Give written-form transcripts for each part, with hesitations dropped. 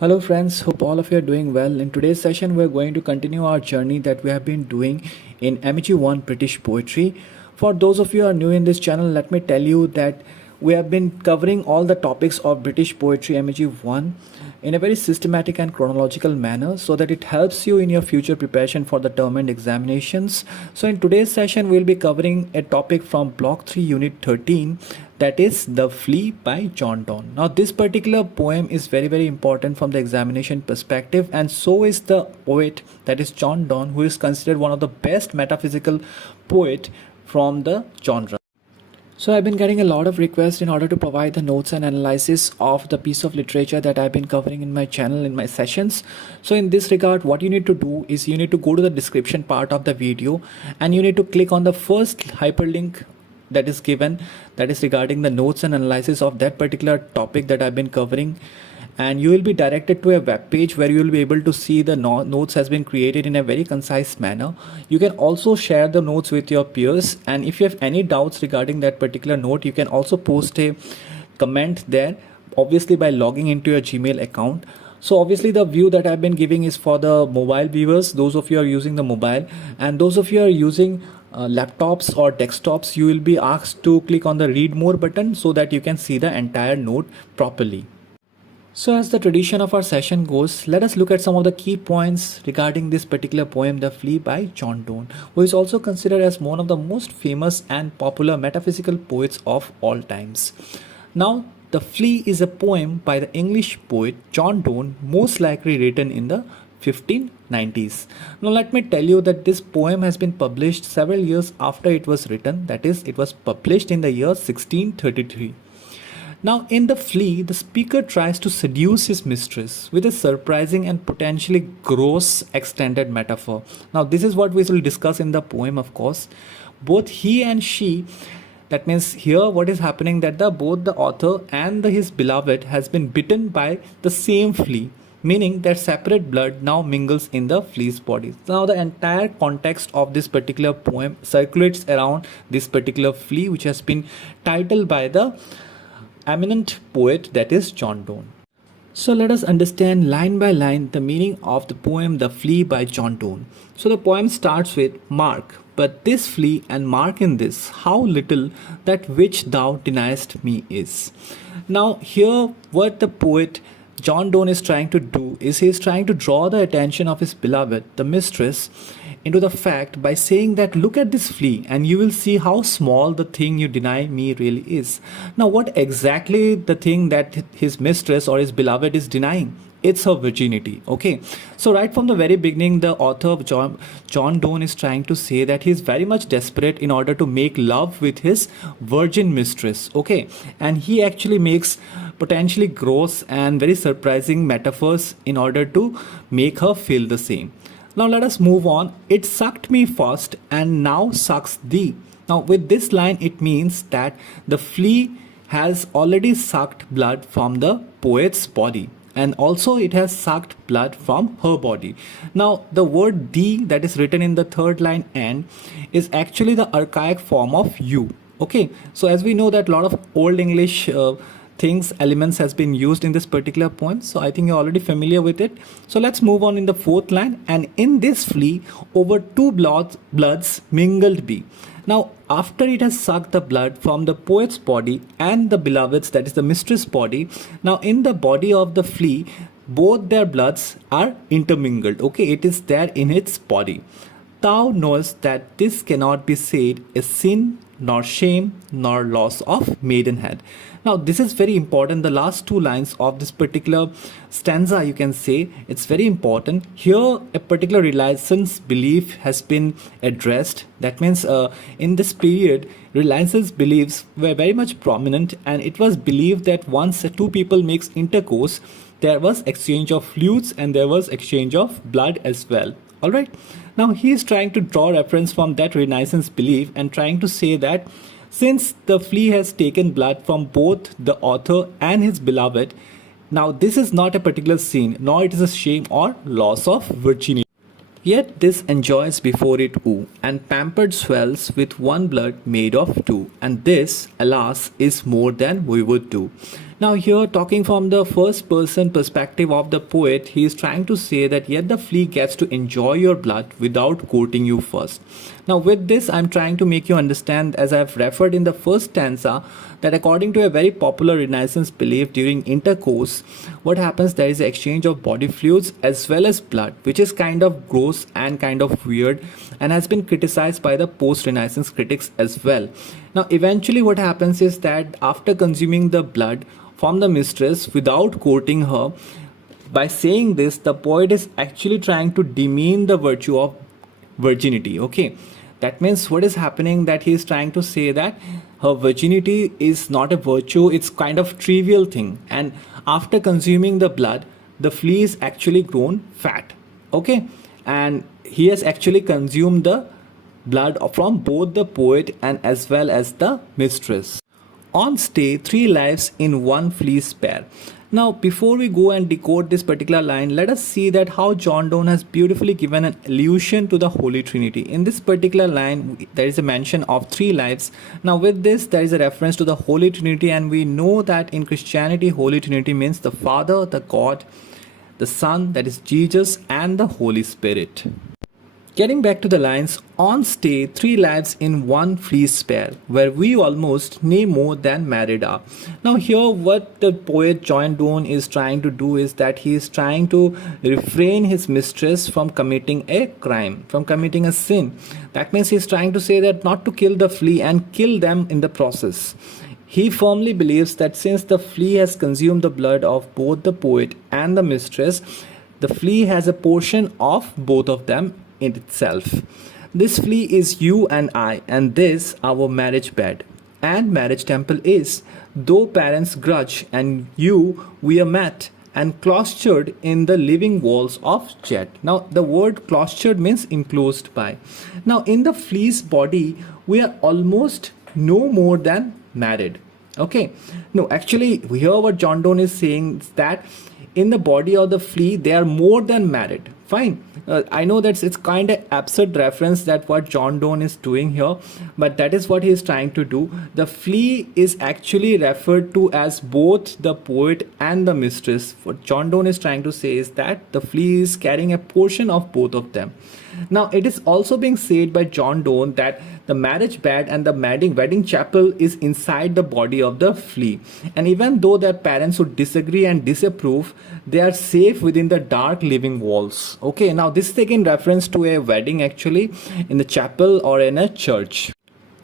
Hello friends, hope all of you are doing well. In today's session, we're going to continue our journey that we have been doing in MEG1 British poetry. For those of you who are new in this channel, let me tell you that we have been covering all the topics of British poetry MEG1 in a very systematic and chronological manner so that it helps you in your future preparation for the term and examinations. So in today's session, we'll be covering a topic from Block 3 Unit 13, that is The Flea by John Donne. Now this particular poem is very important from the examination perspective, and so is the poet, that is John Donne, who is considered one of the best metaphysical poet from the genre. So I've been getting a lot of requests in order to provide the notes and analysis of the piece of literature that I've been covering in my channel in my sessions. So in this regard, what you need to do is you need to go to the description part of the video and you need to click on the first hyperlink that is given, that is regarding the notes and analysis of that particular topic that I've been covering, and you will be directed to a web page where you will be able to see the notes has been created in a very concise manner. You can also share the notes with your peers, and if you have any doubts regarding that particular note, you can also post a comment there, obviously by logging into your Gmail account. So obviously the view that I've been giving is for the mobile viewers, those of you are using the mobile, and those of you are using laptops or desktops, you will be asked to click on the read more button so that you can see the entire note properly. So as the tradition of our session goes, let us look at some of the key points regarding this particular poem, The Flea by John Donne, who is also considered as one of the most famous and popular metaphysical poets of all times. Now, The Flea is a poem by the English poet John Donne, most likely written in the 1590s. Now let me tell you that this poem has been published several years after it was written, that is, it was published in the year 1633. Now in The Flea, the speaker tries to seduce his mistress with a surprising and potentially gross extended metaphor. Now this is what we will discuss in the poem, of course. Both he and she, that means here what is happening, that both the author and his beloved has been bitten by the same flea, meaning that separate blood now mingles in the flea's body. Now the entire context of this particular poem circulates around this particular flea, which has been titled by the eminent poet, that is John Donne. So let us understand line by line the meaning of the poem The Flea by John Donne. So the poem starts with, "Mark, but this flea, and mark in this, how little that which thou deniest me is." Now here what the poet John Donne is trying to do is he is trying to draw the attention of his beloved, the mistress, into the fact by saying that look at this flea and you will see how small the thing you deny me really is. Now what exactly the thing that his mistress or his beloved is denying? It's her virginity. Okay, so right from the very beginning, the author of John Donne is trying to say that he is very much desperate in order to make love with his virgin mistress. Okay, and he actually makes potentially gross and very surprising metaphors in order to make her feel the same. Now let us move on. It sucked me first and now sucks thee. Now with this line, it means that the flea has already sucked blood from the poet's body, and also it has sucked blood from her body. Now the word thee that is written in the third line end is actually the archaic form of you. Okay, so as we know that a lot of old English elements has been used in this particular poem, so I think you're already familiar with it. So let's move on in the fourth line. And in this flea over two bloods mingled be. Now after it has sucked the blood from the poet's body and the beloved's, that is the mistress body, now in the body of the flea both their bloods are intermingled. Okay, it is there in its body. Thou knowest that this cannot be said a sin, nor shame, nor loss of maidenhead. Now this is very important. The last two lines of this particular stanza, you can say, it's very important. Here a particular reliance belief has been addressed. That means in this period, reliance's beliefs were very much prominent, and it was believed that once two people makes intercourse, there was exchange of fluids and there was exchange of blood as well. Alright, now he is trying to draw reference from that Renaissance belief and trying to say that since the flea has taken blood from both the author and his beloved, now this is not a particular sin, nor it is a shame or loss of virginity. Yet this enjoys before it woo, and pampered swells with one blood made of two, and this, alas, is more than we would do. Now, here, talking from the first person perspective of the poet, he is trying to say that yet the flea gets to enjoy your blood without courting you first. Now, with this, I'm trying to make you understand, as I've referred in the first stanza, that according to a very popular Renaissance belief, during intercourse, what happens, there is an exchange of body fluids as well as blood, which is kind of gross and kind of weird and has been criticized by the post-Renaissance critics as well. Now, eventually, what happens is that after consuming the blood from the mistress without courting her, by saying this, the poet is actually trying to demean the virtue of virginity. Okay, that means what is happening, that he is trying to say that her virginity is not a virtue, it's kind of trivial thing, and after consuming the blood, the flea is actually grown fat. Okay, and he has actually consumed the blood from both the poet and as well as the mistress. On stay, three lives in one flea spare. Now, before we go and decode this particular line, let us see that how John Donne has beautifully given an allusion to the Holy Trinity. In this particular line, there is a mention of three lives. Now, with this, there is a reference to the Holy Trinity, and we know that in Christianity, Holy Trinity means the Father, the God, the Son, that is Jesus, and the Holy Spirit. Getting back to the lines, on stay, three lives in one flea spare, where we almost nay more than married are. Now here, what the poet John Donne is trying to do is that he is trying to refrain his mistress from committing a crime, from committing a sin. That means he is trying to say that not to kill the flea and kill them in the process. He firmly believes that since the flea has consumed the blood of both the poet and the mistress, the flea has a portion of both of them in itself. This flea is you and I, and this our marriage bed and marriage temple is, though parents grudge and you we are met and cloistered in the living walls of jet. Now the word cloistered means enclosed by. Now in the flea's body we are almost no more than married. Okay, no, actually here what John Donne is saying is that in the body of the flea they are more than married. Fine, I know that it's kind of absurd reference that what John Donne is doing here, but that is what he is trying to do. The flea is actually referred to as both the poet and the mistress. What John Donne is trying to say is that the flea is carrying a portion of both of them. Now it is also being said by John Donne that the marriage bed and the wedding chapel is inside the body of the flea, and even though their parents would disagree and disapprove, they are safe within the dark living walls. Okay, now this is again reference to a wedding actually in the chapel or in a church.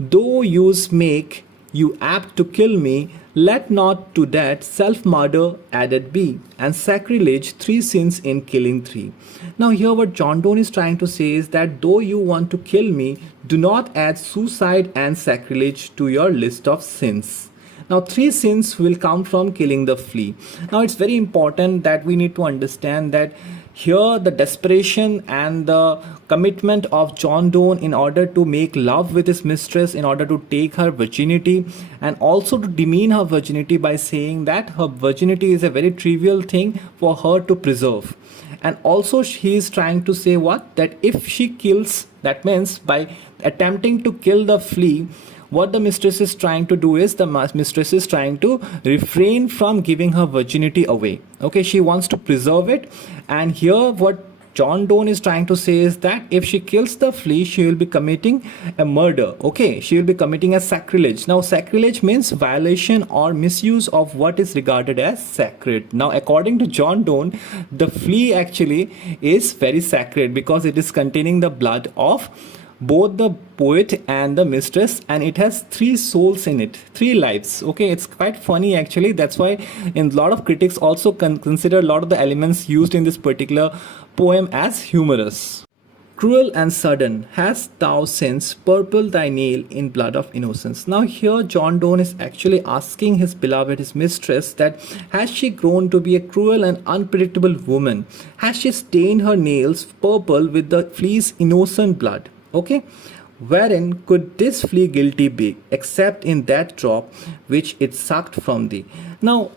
Though use make you apt to kill me, let not to that self-murder added be, and sacrilege 3 sins in killing 3. Now here what John Donne is trying to say is that though you want to kill me, do not add suicide and sacrilege to your list of sins. Now 3 sins will come from killing the flea. Now it's very important that we need to understand that here the desperation and the commitment of John Donne in order to make love with his mistress, in order to take her virginity and also to demean her virginity by saying that her virginity is a very trivial thing for her to preserve. And also he is trying to say what? That if she kills, that means by attempting to kill the flea, what the mistress is trying to do is the mistress is trying to refrain from giving her virginity away. Okay, she wants to preserve it. And here what John Donne is trying to say is that if she kills the flea, she will be committing a murder. Okay, she will be committing a sacrilege. Now sacrilege means violation or misuse of what is regarded as sacred. Now according to John Donne, the flea actually is very sacred because it is containing the blood of both the poet and the mistress, and it has 3 souls in it, 3 lives. Okay, it's quite funny actually. That's why in a lot of critics also consider a lot of the elements used in this particular poem as humorous. Cruel and sudden, hast thou since purpled thy nail in blood of innocence. Now here John Donne is actually asking his beloved, his mistress, that has she grown to be a cruel and unpredictable woman? Has she stained her nails purple with the flea's innocent blood? Okay, wherein could this flea guilty be, except in that drop which it sucked from thee? Now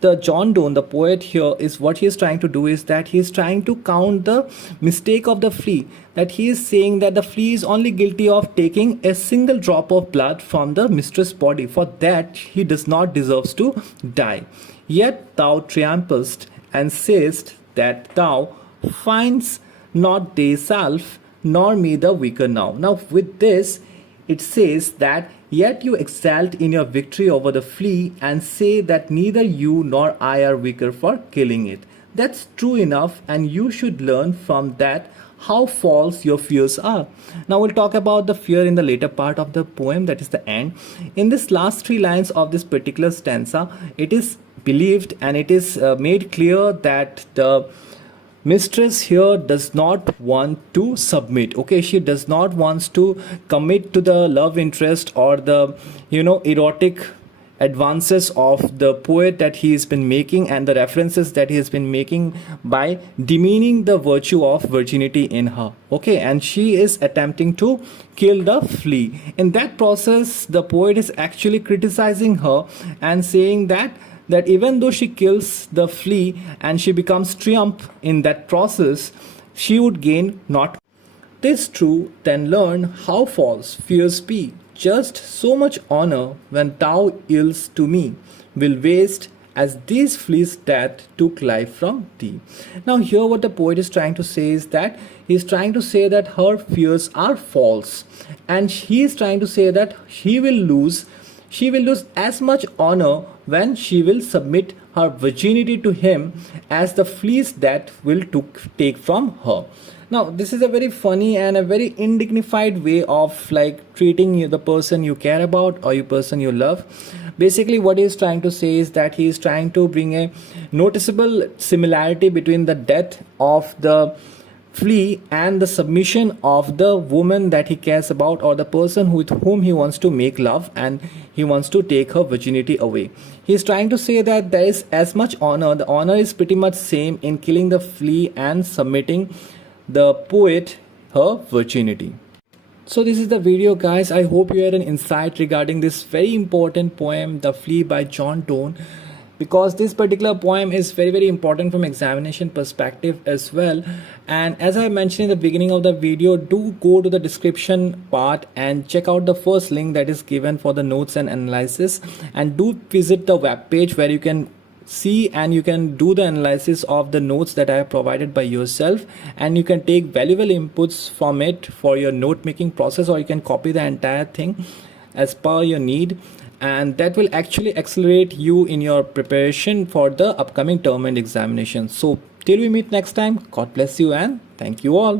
the John Donne, the poet here, is what he is trying to do is that he is trying to count the mistake of the flea. That he is saying that the flea is only guilty of taking a single drop of blood from the mistress' body. For that he does not deserve to die. Yet thou triumphest and sayest that thou findest not thyself nor me the weaker now. Now with this it says that yet you exult in your victory over the flea and say that neither you nor I are weaker for killing it. That's true enough, and you should learn from that how false your fears are. Now we'll talk about the fear in the later part of the poem, that is the end. In this last three lines of this particular stanza, it is believed and it is made clear that the mistress here does not want to submit. Okay, she does not wants to commit to the love interest or the erotic advances of the poet that he has been making, and the references that he has been making by demeaning the virtue of virginity in her. Okay, and she is attempting to kill the flea. In that process, the poet is actually criticizing her and saying that even though she kills the flea and she becomes triumph in that process, she would gain not. 'Tis true, then learn how false fears be. Just so much honor when thou yieldest to me will waste as these fleas that took life from thee. Now here what the poet is trying to say is that he is trying to say that her fears are false, and he is trying to say that she will lose as much honor when she will submit her virginity to him as the fleas that will take from her. Now this is a very funny and a very indignified way of treating the person you care about or your person you love. Basically what he is trying to say is that he is trying to bring a noticeable similarity between the death of the flea and the submission of the woman that he cares about, or the person with whom he wants to make love and he wants to take her virginity away. He is trying to say that there is as much honor. The honor is pretty much same in killing the flea and submitting the poet her virginity. So this is the video, guys. I hope you had an insight regarding this very important poem, The Flea by John Donne, because this particular poem is very important from examination perspective as well. And as I mentioned in the beginning of the video, do go to the description part and check out the first link that is given for the notes and analysis, and do visit the web page where you can see and you can do the analysis of the notes that I have provided by yourself, and you can take valuable inputs from it for your note making process, or you can copy the entire thing as per your need, and that will actually accelerate you in your preparation for the upcoming term and examination. So till we meet next time, God bless you and thank you all.